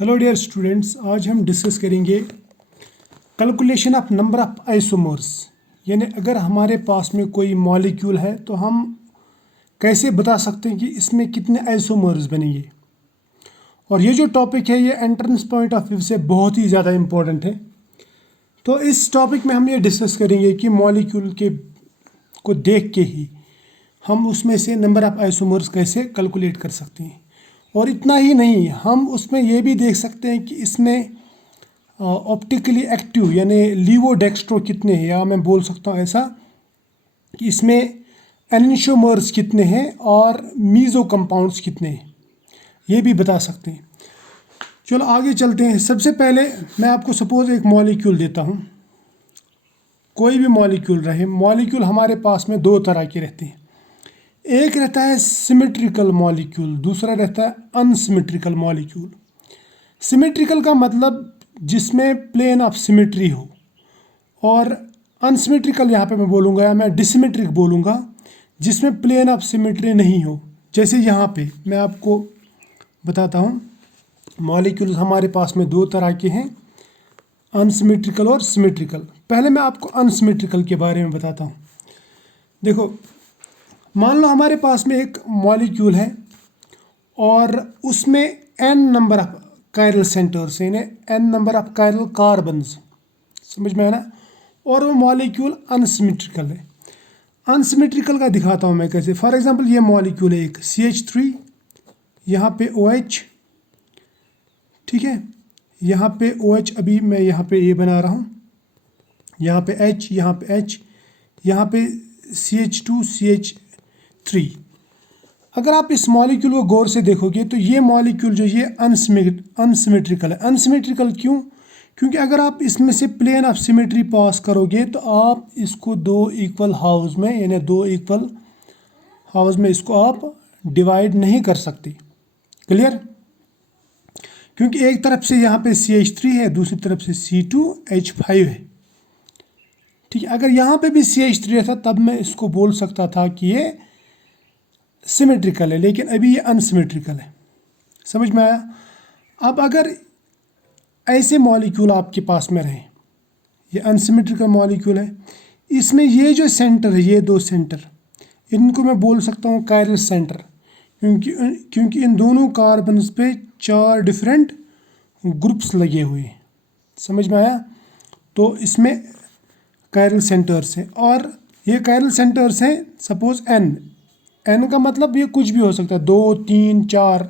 Hello dear students, आज हम discuss करेंगे calculation of number of isomers. यानी अगर हमारे पास में कोई मॉलिक्यूल है तो हम कैसे बता सकते हैं कि इसमें कितने आइसोमर्स बनेंगे। और ये जो टॉपिक है ये एंट्रेंस पॉइंट ऑफ व्यू से बहुत ही ज़्यादा इम्पोर्टेंट है। तो इस टॉपिक में हम ये डिस्कस करेंगे कि मॉलिक्यूल के को देख के ही हम उसमें से नंबर ऑफ आइसोमर्स कैसे कैलकुलेट कर सकते हैं। और इतना ही नहीं, हम उसमें ये भी देख सकते हैं कि इसमें ऑप्टिकली एक्टिव यानी लीवोडेक्स्ट्रो कितने हैं, या मैं बोल सकता हूँ ऐसा कि इसमें एनेंशियोमर्स कितने हैं और मीज़ो कंपाउंड्स कितने हैं, ये भी बता सकते हैं। चलो आगे चलते हैं। सबसे पहले मैं आपको सपोज एक मॉलिक्यूल देता हूँ, कोई भी मॉलिक्यूल रहे। मॉलिक्यूल हमारे पास में दो तरह के रहते हैं, एक रहता है सिमेट्रिकल मॉलिक्यूल, दूसरा रहता है अनसिमेट्रिकल मॉलिक्यूल। सिमेट्रिकल का मतलब जिसमें प्लेन ऑफ सिमेट्री हो, और अनसिमेट्रिकल यहाँ पे मैं बोलूँगा या मैं डिसिमेट्रिक बोलूँगा जिसमें प्लेन ऑफ सिमेट्री नहीं हो। जैसे यहाँ पे मैं आपको बताता हूँ, मॉलिक्यूल्स हमारे पास में दो तरह के हैं, अनसिमेट्रिकल और सिमेट्रिकल। पहले मैं आपको अनसिमेट्रिकल के बारे में बताता हूँ। देखो, मान लो हमारे पास में एक मॉलिक्यूल है और उसमें n number of chiral centres यानी n number of chiral carbons, समझ में आया ना। और वो मॉलिक्यूल अनसिमेट्रिकल है। अनसिमेट्रिकल का दिखाता हूँ मैं कैसे। फॉर एग्जांपल ये मॉलिक्यूल है एक CH3, यहाँ पे OH, ठीक है, यहाँ पे OH, अभी मैं यहाँ पे ये बना रहा हूँ, यहाँ पे H, यहाँ पे H, यहाँ पे CH2 CH3। अगर आप इस मॉलिक्यूल को गौर से देखोगे तो ये मॉलिक्यूल जो ये अनसिमेट्रिकल है। अनसिमेट्रिकल क्यों? क्योंकि अगर आप इसमें से प्लेन ऑफ सिमेट्री पास करोगे तो आप इसको दो इक्वल हाउस में यानी दो इक्वल हाउस में इसको आप डिवाइड नहीं कर सकते। क्लियर? क्योंकि एक तरफ से यहाँ पे CH3 है, दूसरी तरफ से C2H5 है। ठीक है, अगर यहाँ पे भी CH3 रहता तब मैं इसको बोल सकता था कि ये सिमेट्रिकल है, लेकिन अभी ये अनसिमेट्रिकल है। समझ में आया? अब अगर ऐसे मॉलिक्यूल आपके पास में रहे, ये अनसिमेट्रिकल मॉलिक्यूल है, इसमें ये जो सेंटर है, ये दो सेंटर, इनको मैं बोल सकता हूँ कायरल सेंटर, क्योंकि इन दोनों कार्बन्स पे 4 डिफरेंट ग्रुप्स लगे हुए हैं। समझ में आया? तो इसमें कायरल सेंटर्स हैं, और ये कायरल सेंटर्स हैं सपोज n का मतलब ये कुछ भी हो सकता है, 2 3 4।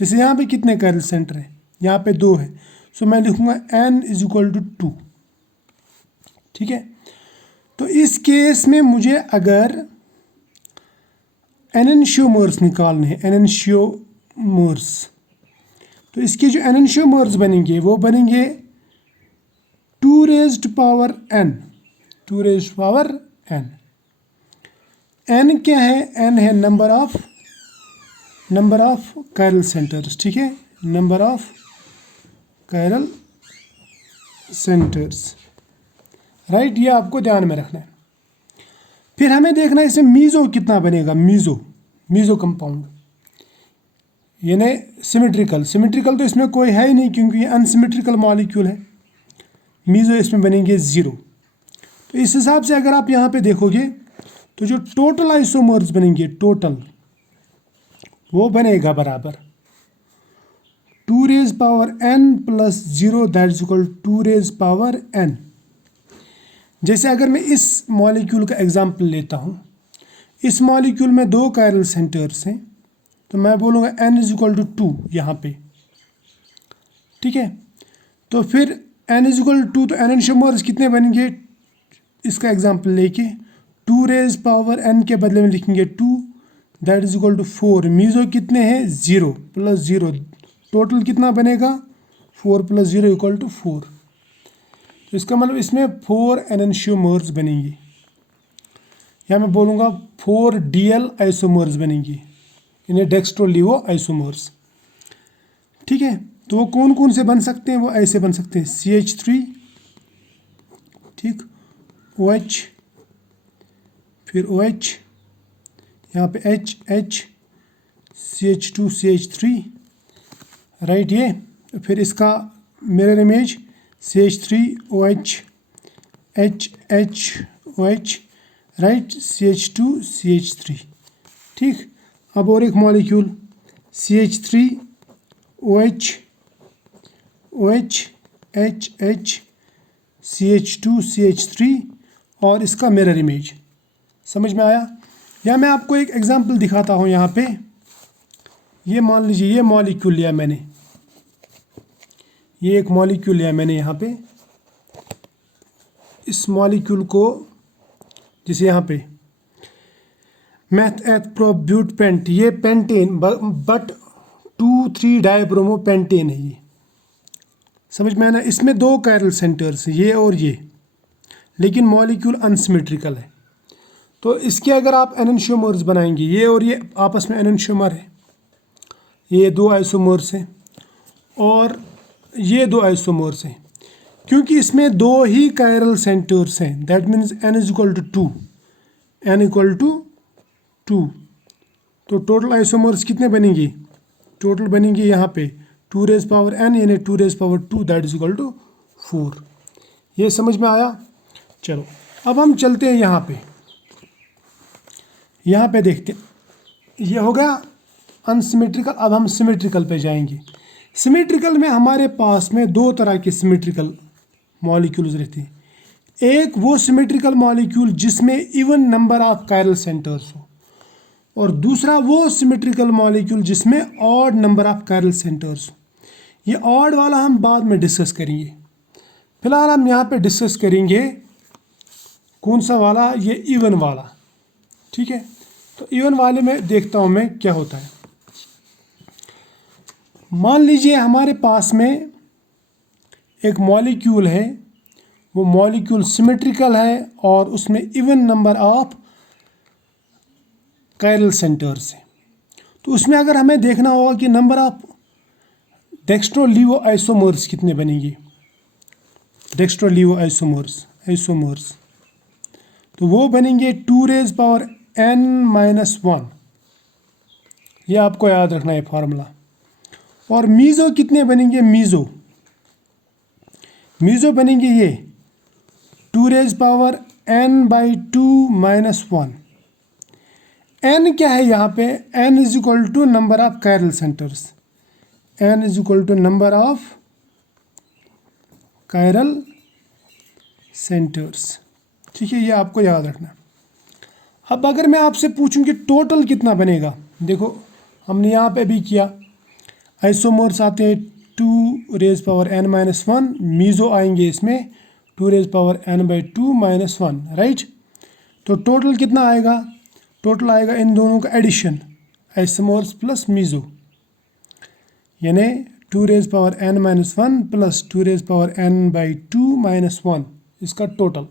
जैसे यहाँ पे कितने कायरल सेंटर हैं? यहाँ पे 2 है, सो मैं लिखूँगा n = 2। ठीक है, तो इस केस में मुझे अगर एनेंशियोमर्स निकालने हैं, एनेंशियोमर्स, तो इसके जो एनेंशियोमर्स बनेंगे वो बनेंगे 2⁻n। 2⁻n n क्या है? n है नंबर ऑफ कायरल सेंटर्स। ठीक है, number of chiral centres, right, ये आपको ध्यान में रखना है। फिर हमें देखना है इसमें मीज़ो कितना बनेगा। मीज़ो कंपाउंड यानी सिमेट्रिकल तो इसमें कोई है ही नहीं क्योंकि ये अनसिमेट्रिकल मॉलिक्यूल है। मीज़ो इसमें बनेंगे 0। तो इस हिसाब से अगर आप यहाँ पे देखोगे तो जो टोटल आइसोमर्स बनेंगे, टोटल वो बनेगा बराबर 2⁻n + 0 = 2⁻n। जैसे अगर मैं इस मॉलिक्यूल का एग्जांपल लेता हूँ, इस मॉलिक्यूल में 2 कायरल सेंटर्स हैं, तो मैं बोलूँगा n = 2 यहाँ पे। ठीक है, तो फिर n = 2, तो एनेंशियोमर्स कितने बनेंगे? इसका एग्जांपल लेके 2⁻n के बदले में लिखेंगे 2, = 4। मीज़ो कितने हैं? 0 + 0, टोटल कितना बनेगा? 4 + 0 = 4। तो इसका मतलब इसमें 4 एनेंशियोमर्स बनेंगे, या मैं बोलूँगा 4 DL आइसोमर्स बनेंगे, यानी डेक्स्ट्रो-लीवो आइसोमर्स। ठीक है, तो वो कौन कौन से बन सकते हैं? वो ऐसे बन सकते हैं CH3, ठीक, OH, फिर OH, यहाँ पे H CH2 CH3, राइट, ये फिर इसका mirror image CH3OH HHOH right, CH2CH3। ठीक, अब और एक molecule CH3OH OH HH CH2CH3 और इसका मिरर इमेज। समझ में आया? या मैं आपको एक एग्जांपल दिखाता हूँ यहाँ पे। ये मान लीजिए ये मॉलिक्यूल लिया मैंने, ये एक मॉलिक्यूल लिया मैंने यहाँ पे। इस मॉलिक्यूल को जिसे यहाँ पे मेथएथप्रोब्यूटपेंट, ये पेंटेन बट 2,3 डाइब्रोमो पेंटेन है ये। समझ में आना? इसमें दो कायरल सेंटर्स हैं, ये और ये, लेकिन मॉलिक्यूल अनसिमेट्रिकल है। तो इसके अगर आप एनंशियोमर्स बनाएंगे, ये और ये आपस में एनंशियोमर है, ये दो आइसोमर्स हैं और ये दो आइसोमर्स हैं। क्योंकि इसमें दो ही कायरल सेंटर्स हैं, that means n is equal to 2, n equal to 2। तो टोटल आइसोमर्स कितने बनेंगे? टोटल बनेंगे यहाँ पे 2 रेज पावर n यानी 2 raise power 2 that is equal to 4। ये समझ में आया? चलो अब हम चलते हैं यहाँ पे देखते हैं। ये हो गया अनसिमेट्रिकल। अब हम सिमेट्रिकल पे जाएंगे। सिमेट्रिकल में हमारे पास में दो तरह के सिमेट्रिकल मॉलिक्यूल्स रहते हैं। एक वो सिमेट्रिकल मॉलिक्यूल जिसमें even number of chiral centres हो, और दूसरा वो सिमेट्रिकल मॉलिक्यूल जिसमें odd number of chiral centres हो। ये ऑड वाला हम बाद में डिस्कस करेंगे। फिलहाल हम यहाँ पे डिस्कस करेंगे कौन सा वाला? ये इवन वाला। ठीक है, तो इवन वाले में देखता हूँ मैं क्या होता है। मान लीजिए हमारे पास में एक मॉलिक्यूल है, वो मॉलिक्यूल सिमेट्रिकल है और उसमें even number of chiral centres है। तो उसमें अगर हमें देखना होगा कि नंबर ऑफ डेक्स्ट्रो-लीवो आइसोमर्स कितने बनेंगे, डेक्स्ट्रो-लीवो आइसोमर्स, तो वो बनेंगे 2 रेज पावर n-1। ये आपको याद रखना है फॉर्मूला। और मीज़ो कितने बनेंगे? मीज़ो बनेंगे ये 2 रेज पावर n/2-1। n क्या है यहाँ पे? n is equal to number of chiral centres, n is equal to number of chiral centres. ठीक है, ये आपको याद रखना। अब अगर मैं आपसे पूछूं कि टोटल कितना बनेगा, देखो हमने यहाँ पे भी किया। आइसोमर्स आते हैं 2 रेज पावर n-1, मीज़ो आएंगे इसमें 2 रेज पावर n/2-1, राइट। तो टोटल कितना आएगा? टोटल आएगा इन दोनों का एडिशन, आइसोमर्स प्लस मीज़ो, यानी 2 raise power n-1 plus 2 raise power n/2-1, इसका टोटल।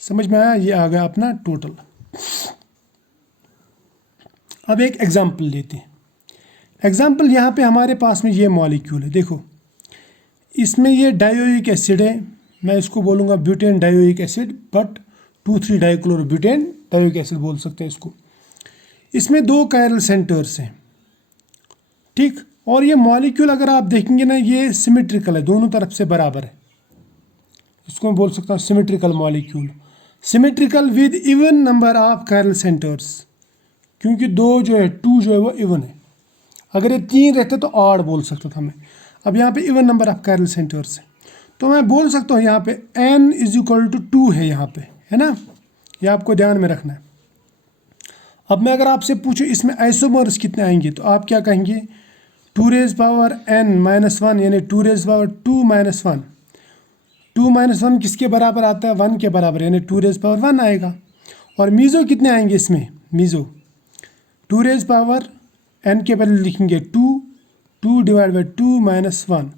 समझ में आया? ये आ गया अपना टोटल। अब एक एग्जांपल लेते हैं। एग्जांपल यहाँ पे हमारे पास में ये मॉलिक्यूल है, देखो इसमें ये डायोइक एसिड है, मैं इसको बोलूँगा butane dioic acid, but 2,3 dichlorobutane dioic acid बोल सकते हैं इसको। इसमें दो कायरल सेंटर्स हैं, ठीक। और ये मॉलिक्यूल अगर आप देखेंगे ना, ये सिमेट्रिकल है, दोनों तरफ से बराबर है। इसको मैं बोल सकता हूँ symmetrical molecule, symmetrical with even number of chiral centres, क्योंकि दो जो है 2 जो है वो इवन है। अगर ये 3 रहते तो ऑड बोल सकता था मैं। अब यहाँ पे even number of chiral centres है, तो मैं बोल सकता हूँ यहाँ पे n इज इक्वल टू 2 है यहाँ पे, है ना। ये आपको ध्यान में रखना है। अब मैं अगर आपसे पूछूं इसमें आइसोमर्स कितने आएंगे, तो आप क्या कहेंगे? 2 रेज पावर n-1 यानी 2 रेज पावर 2-1। 2-1 किसके बराबर आता है? 1 के बराबर, यानी 2 रेज पावर 1 आएगा। और मीज़ो कितने आएंगे इसमें? मीज़ो 2 रेज पावर n के बदले लिखेंगे 2 divide by 2-1।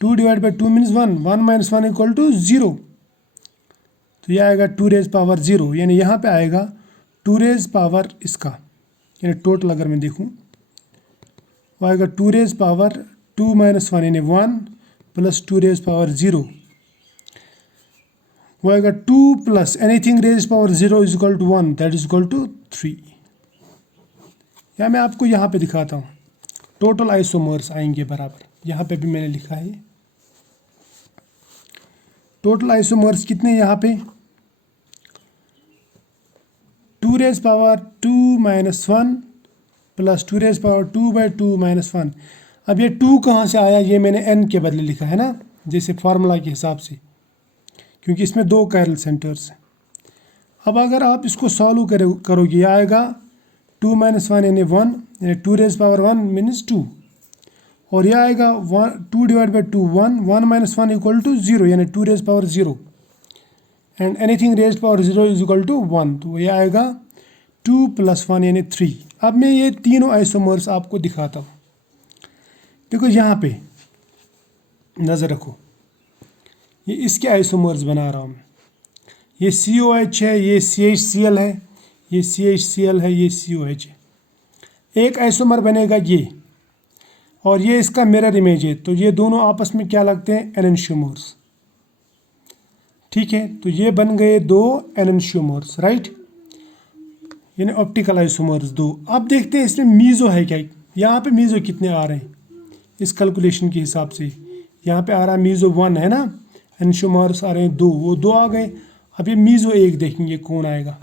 2 divide by 2 means 1, 1 - 1 equal to 0। तो यह आएगा 2 रेज पावर 0, यानी यहाँ पे आएगा 2 रेज पावर इसका, यानी टोटल अगर मैं देखूँ वो आएगा 2 रेज पावर 2-1 यानी 1 प्लस 2 रेज पावर 0, वो आएगा 2 plus anything raise power 0 is equal to 1, that is equal to 3। या मैं आपको यहाँ पे दिखाता हूँ, टोटल आइसोमर्स आएंगे बराबर। यहाँ पे भी मैंने लिखा है। टोटल आइसोमर्स कितने यहाँ पे 2 raise power 2 minus 1 plus 2 raise power 2 by 2 minus 1। अब ये 2 कहाँ से आया, ये मैंने n के बदले लिखा है ना, जैसे फार्मूला के हिसाब से, क्योंकि इसमें 2 कायरल सेंटर्स हैं। अब अगर आप इसको सॉल्व करोगे, ये आएगा 2 माइनस 1 यानी 1, यानी 2 रेज पावर 1 मीन्स 2, और यह आएगा 2 divide by 2 1, 1 minus 1 equal to 0 यानी 2 raise power 0, and anything raise power 0 is equal to 1, तो यह आएगा 2 प्लस 1 यानी 3। अब मैं ये तीनों आइसोमर्स आपको दिखाता हूँ। देखो यहाँ पे नज़र रखो, ये इसके आइसोमर्स बना रहा हूँ मैं। ये COH है, ये CHCl है, ये CHCl है, ये COH है। एक आइसोमर बनेगा ये, और ये इसका मिरर इमेज है, तो ये दोनों आपस में क्या लगते हैं, एनेंशियोमर्स। ठीक है, तो ये बन गए 2 एनेंशियोमर्स, राइट, यानी ऑप्टिकल आइसोमर्स 2। अब देखते हैं इसमें मीज़ो है क्या। यहाँ पे मीज़ो कितने आ रहे हैं इस कैलकुलेशन के हिसाब से। यहाँ पे आ रहा है मीज़ो 1 है ना, एनेंशियोमर्स आ रहे हैं 2, वो 2 आ गए। अब ये मीज़ो 1 देखेंगे कौन आएगा।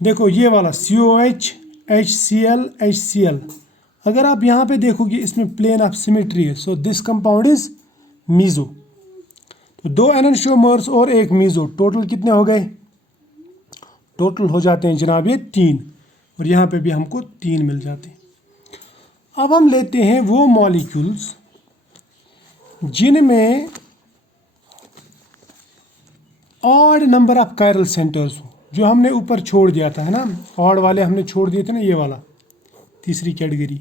देखो ये वाला COH HCl HCl, अगर आप यहाँ पे देखोगे इसमें प्लेन ऑफ सिमेट्री है, so this compound is meso. तो 2 एनेंशियोमर्स और 1 मीज़ो, टोटल कितने हो गए, टोटल हो जाते हैं जनाब ये 3, और यहाँ पे भी हमको 3 मिल जाते हैं। अब हम लेते हैं वो मॉलिक्यूल्स जिनमें odd number of chiral centres हो, जो हमने ऊपर छोड़ दिया था, है ना, ऑड वाले हमने छोड़ दिए थे ना, ये वाला तीसरी कैटेगरी।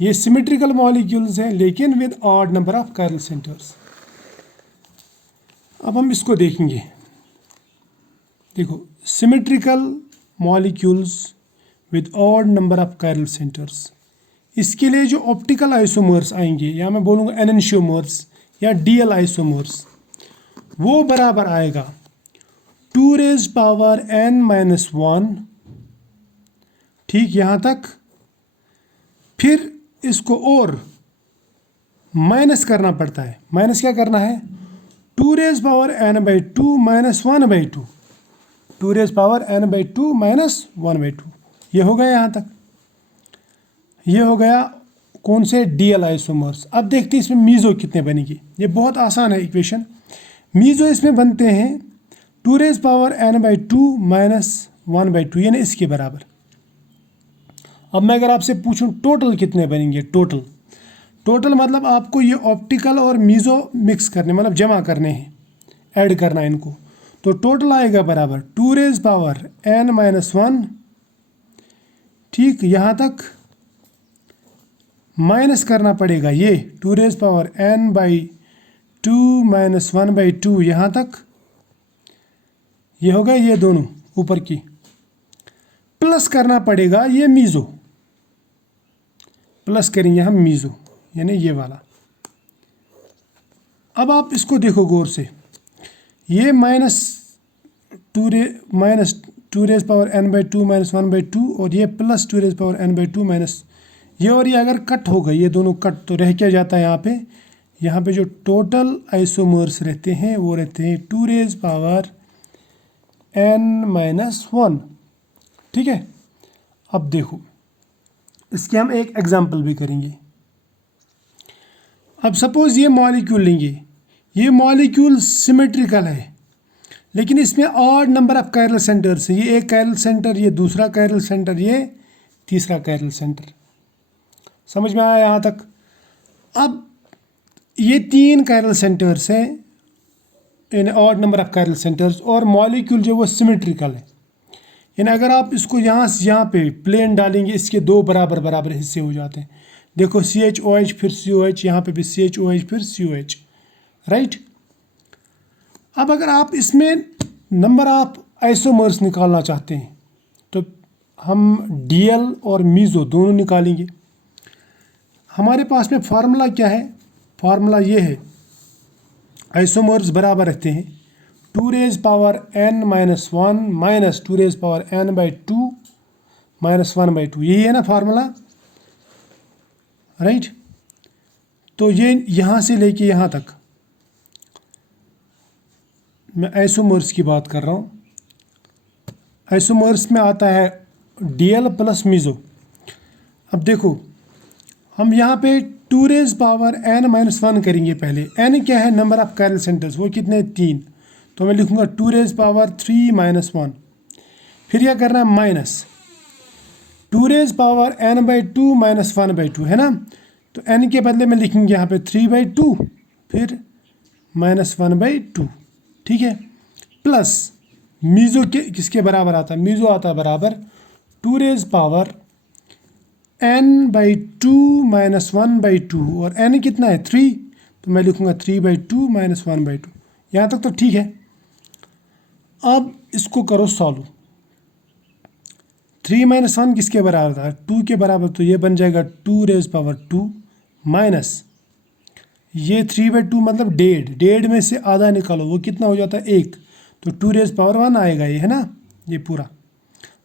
ये सिमेट्रिकल मॉलिक्यूल्स हैं लेकिन with odd number of chiral centres. अब हम इसको देखेंगे। देखो symmetrical molecules with odd number of chiral centres, इसके लिए जो ऑप्टिकल आइसोमर्स आएंगे, या मैं बोलूँगा एनेंशियोमर्स या DL आइसोमर्स, वो बराबर आएगा 2 रेज पावर n माइनस 1, ठीक यहाँ तक। फिर इसको और माइनस करना पड़ता है। माइनस क्या करना है, 2 raise power n by 2 minus 1 by 2, 2 raise power n by 2 minus 1 by 2, ये हो गया यहाँ तक। ये हो गया कौन से, DL आइसोमर्स। अब देखते हैं इसमें मीज़ो कितने बनेंगे। ये बहुत आसान है इक्वेशन। मीज़ो इसमें बनते हैं 2 raise power n by 2 minus 1 by 2, यानी इसके बराबर। अब मैं अगर आपसे पूछूं टोटल कितने बनेंगे, टोटल मतलब आपको ये ऑप्टिकल और मीज़ो मिक्स करने, मतलब जमा करने हैं, ऐड करना है इनको, तो टोटल आएगा बराबर 2 रेज पावर n माइनस 1, ठीक यहाँ तक, माइनस करना पड़ेगा ये 2 raise power n by 2 minus 1 by 2 यहाँ तक, ये हो गया ये दोनों ऊपर की, प्लस करना पड़ेगा ये मीज़ो, प्लस करेंगे हम मीज़ो यानी ये वाला। अब आप इसको देखो गौर से, ये minus 2 raise power n by 2 minus 1 by 2, और ये plus 2 raise power n by 2 minus, ये और ये अगर कट हो गए, ये दोनों कट, तो रह क्या जाता है यहाँ पे जो टोटल आइसोमर्स रहते हैं वो रहते हैं 2 रेज पावर n माइनस 1, ठीक है। अब देखो इसके हम एक एग्जांपल भी करेंगे। अब सपोज ये मॉलिक्यूल लेंगे, ये मॉलिक्यूल सिमेट्रिकल है लेकिन इसमें odd number of chiral centres हैं, ये एक कायरल सेंटर, ये दूसरा कायरल सेंटर, ये तीसरा कायरल सेंटर। समझ में आया यहाँ तक। अब ये 3 कायरल सेंटर्स हैं, यानी odd number of chiral centres, और मॉलिक्यूल जो वो सिमेट्रिकल है, यानी अगर आप इसको यहाँ से यहाँ पे प्लेन डालेंगे, इसके 2 बराबर बराबर हिस्से हो जाते हैं। देखो CHOH फिर COH, यहाँ पे भी CHOH फिर COH, राइट। अब अगर आप इसमें नंबर ऑफ आइसोमर्स निकालना चाहते हैं तो हम DL और मीज़ो दोनों निकालेंगे। हमारे पास में फार्मूला क्या है, फार्मूला ये है, आइसोमर्स बराबर रहते हैं 2 raise power n minus 1 minus 2 raise power n by 2 minus 1 by 2, यही है ना फार्मूला, राइट। तो ये यहाँ से लेके यहाँ तक मैं आइसोमर्स की बात कर रहा हूँ। आइसोमर्स में आता है DL प्लस मीज़ो। अब देखो हम यहाँ पे 2 रेज पावर n-1 करेंगे। पहले n क्या है, नंबर ऑफ कायरल सेंटर्स, वो कितने 3, तो मैं लिखूँगा 2 रेज पावर 3-1। फिर क्या करना है माइनस 2 रेज पावर n/2 -1/2 है ना, तो n के बदले में लिखेंगे यहाँ पे 3/2 फिर -1/2, ठीक है। प्लस मीज़ो के किसके बराबर आता है, मीज़ो आता है बराबर 2 रेज पावर n/2 -1/2 और n कितना है 3, तो मैं लिखूँगा 3/2 -1/2। यहाँ तक तो ठीक है। अब इसको करो सॉल्व। 3 - 1 किसके बराबर था, 2 के बराबर, तो ये बन जाएगा 2 रेज पावर 2 माइनस ये 3/2 मतलब 1.5 में से आधा निकालो, वो कितना हो जाता है 1, तो 2 रेज पावर 1 आएगा ये, है ना, ये पूरा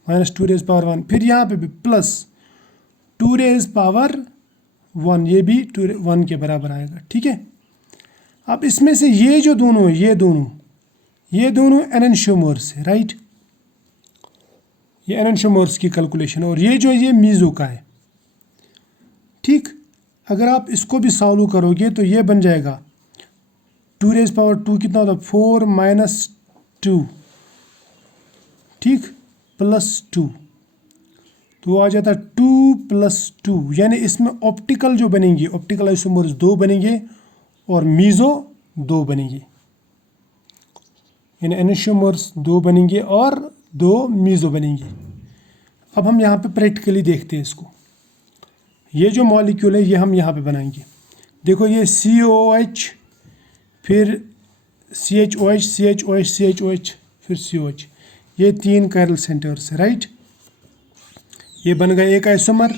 माइनस 2 रेज पावर 1। फिर यहाँ पे भी प्लस 2 रेज पावर 1, ये भी 1 के बराबर आएगा, ठीक है। अब इसमें से ये जो दोनों है, ये दोनों एनेंशियोमर्स है, राइट, ये एनेंशियोमर्स की कैलकुलेशन, और ये मीज़ो का है, ठीक। अगर आप इसको भी सॉल्व करोगे तो ये बन जाएगा 2 रेज पावर 2 कितना होता है 4 - 2, ठीक, प्लस 2, तो आ जाता है 2 + 2, यानी इसमें ऑप्टिकल जो बनेंगे, ऑप्टिकल आइसोमर्स 2 बनेंगे और मीज़ो 2 बनेंगे, यानी एनेंशियोमर्स 2 बनेंगे और 2 मीज़ो बनेंगे। अब हम यहाँ पे प्रैक्टिकली देखते हैं इसको। ये जो मॉलिक्यूल है ये हम यहाँ पे बनाएंगे। देखो ये COH, फिर CHOH, CHOH, CHOH, फिर COH, ये 3 कायरल सेंटर्स है, राइट। ये बन गया एक आइसोमर,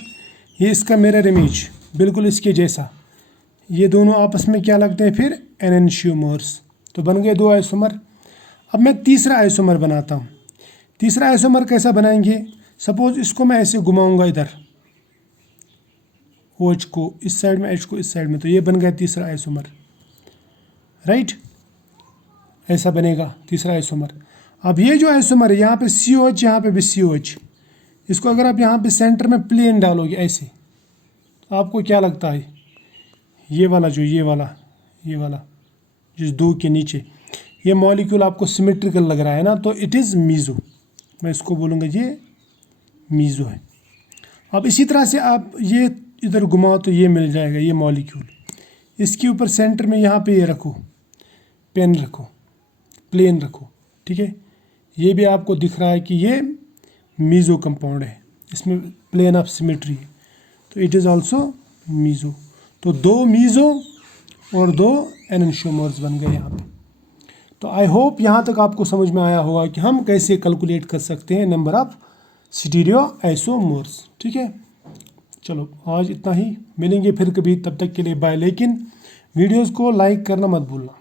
ये इसका मिरर इमेज बिल्कुल इसके जैसा, ये दोनों आपस में क्या लगते हैं फिर एनेंशियोमर्स, तो बन गए 2 आइसोमर। अब मैं तीसरा आइसोमर बनाता हूँ। तीसरा आइसोमर कैसा बनाएंगे, सपोज इसको मैं ऐसे घुमाऊंगा इधर, OH को इस साइड में, H को इस साइड में, तो ये बन गया तीसरा आइसोमर, राइट, ऐसा बनेगा तीसरा आइसोमर। अब ये जो आइसोमर है यहाँ पे COH, यहाँ पे भी COH, इसको अगर आप यहाँ पे सेंटर में प्लेन डालोगे ऐसे, तो आपको क्या लगता है, ये वाला जिस 2 के नीचे ये मॉलिक्यूल आपको सिमेट्रिकल लग रहा है ना, तो इट इज़ मीज़ो, मैं इसको बोलूँगा ये मीज़ो है। अब इसी तरह से आप ये इधर घुमाओ तो ये मिल जाएगा ये मॉलिक्यूल, इसके ऊपर सेंटर में यहाँ पे ये रखो, पेन रखो, प्लेन रखो, ठीक है, ये भी आपको दिख रहा है कि ये मीज़ो कंपाउंड है, इसमें प्लेन ऑफ सिमेट्री है, तो इट इज़ आल्सो मीज़ो। तो 2 मीज़ो और 2 एनेंशियोमर्स बन गए यहाँ पे। तो आई होप यहाँ तक आपको समझ में आया होगा कि हम कैसे कैलकुलेट कर सकते हैं नंबर ऑफ स्टीरियो आइसोमर्स, ठीक है। चलो आज इतना ही, मिलेंगे फिर कभी, तब तक के लिए बाय। लेकिन वीडियोस को लाइक करना मत भूलना।